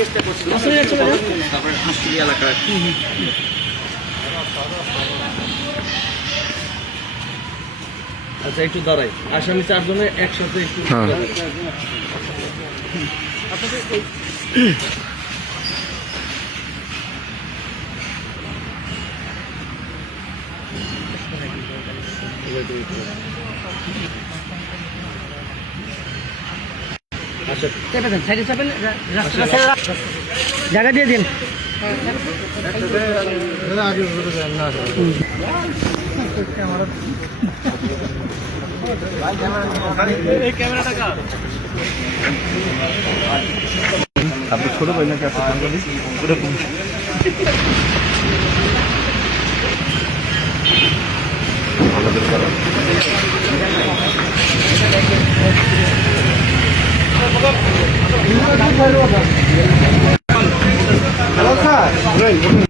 চেষ্টা করছিলাম। তারপরে হাসপাতাল আচ্ছা একটু দাঁড়াই আসামি চারজনে একসাথে একটু হ্যাঁ। আচ্ছা চেপে দেন সাইডে চাপেন ছেড়ে রাখ- জায়গা দিয়ে দিন। আপনি ছোট ভাই নাকি আপনার హలో సార్